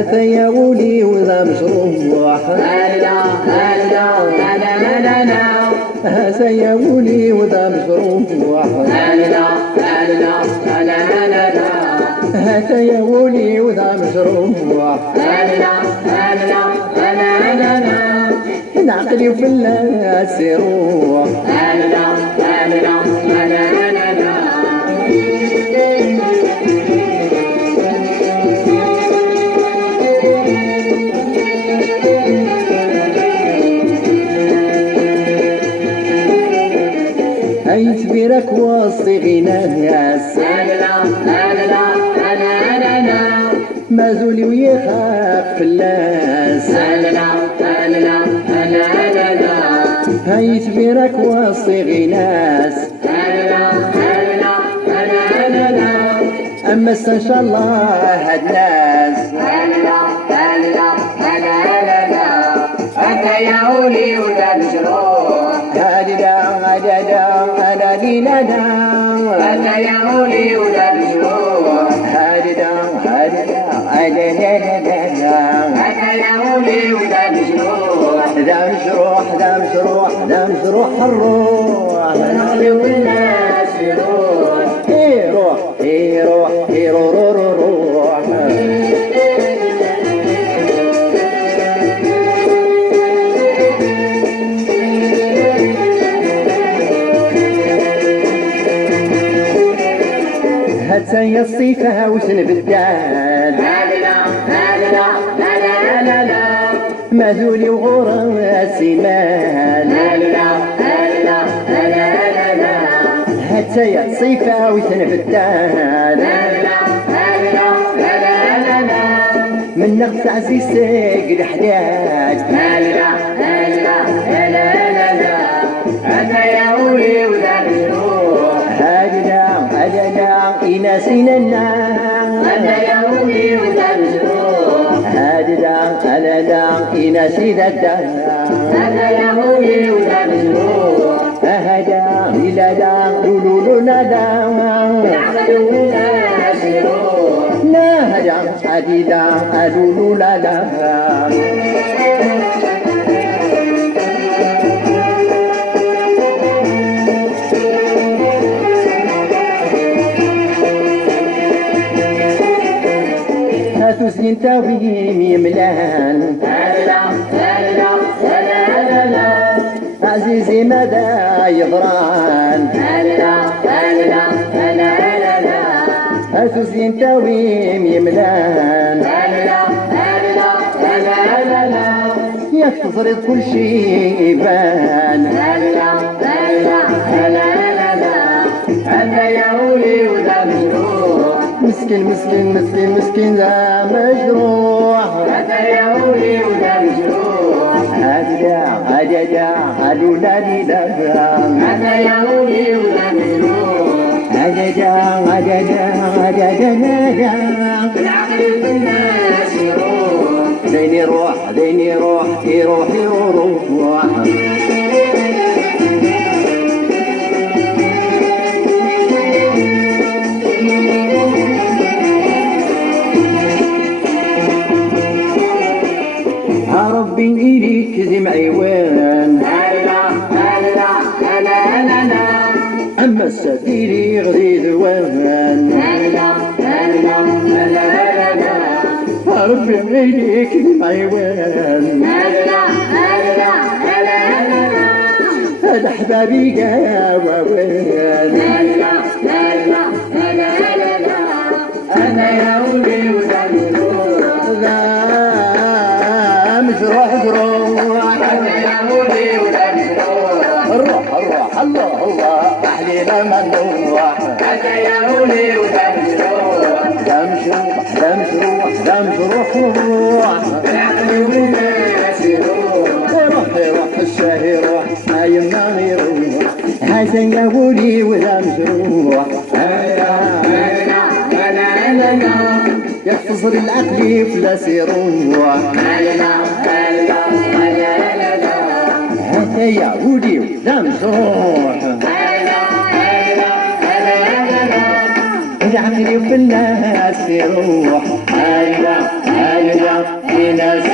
هذا يا ولي وذا مشروح هلا هلا هلا هلا هذا يا ولي وذا مشروح هلا هلا هلا هلا هذا يا ولي وذا مشروح هلا هلا هلا هلا نعقلي وفي الناس يروح هلا هلا هلا هلا يتبيرك وسط غنى الناس هلا هلا هلا هلا ما زولي ويخاف في الناس هلا هلا هلا هلا يتبيرك وسط غناس هلا هلا هلا هلا اما ان شاء الله هاد ناس هلا هلا هلا هلا انت يا ولي وذا مجروح هلا هلا هلا لينا أنا يا ولي وذا مجروح هلا هلا هلا لا أنا يا ولي وذا مجروح ذا مجروح ذا مجروح ذا مجروح الروح نخلي والناس يروح يروح يروح يروح روح هاتي الصيفة وسنبدال هلا هلا هلا هلا ما زولي وغراسي مال هلا هلا هلا هلا هاتي الصيفة وسنبدال هلا هلا هلا هلا من نقص عزيز ساقد حداد هلا هلا هلا هلا أنا يا ولي وذا مجروح هلا هلا يناسينا الناس أنا يا ولي وذا مجروح هلا هلا يناسينا الدهر أنا يا ولي وذا مجروح هلا لا لا لولو لا لا نعمل والناس يروح لا هلا عديدا لولو لا لا سنين تاويم يملان هلا هلا هلا هلا عزيزي ماذا يضران هلا هلا هلا هلا سنين تاويم يملان هلا هلا هلا هلا يختصر كل شيء يبان هلا هلا هلا هلا أنا يا ولي وذا مجروح مسكين مسكين مسكين مسكين ذا مجروح هذا يا ولي وذا مجروح هذا هذا هذا هذا يا ولي وذا مجروح هذا العقل بالناس يروح ديني روح ديني روح يروح يروح ربي إليك زي معيوان هلا هلا هلا هلا أما السفير غدي ذوان هلا هلا هلا هلا ربي إليك زي معيوان هلا هلا هلا هلا هذا حبابي قاوان هلا هلا هلا هلا أنا يا ولي وذا مجروح مجروح هذا يا ولي وذا مشروع ذا مشروع ذا مشروع ذا مشروع العقل والناس يروح يروح الشاهي يروح ما يما يروح هذا يا ولي وذا مشروع يحفظ العقل فلاس يروح هذا يا ولي وذا مشروع العقل في الناس يروح أيوة أيوة في ناس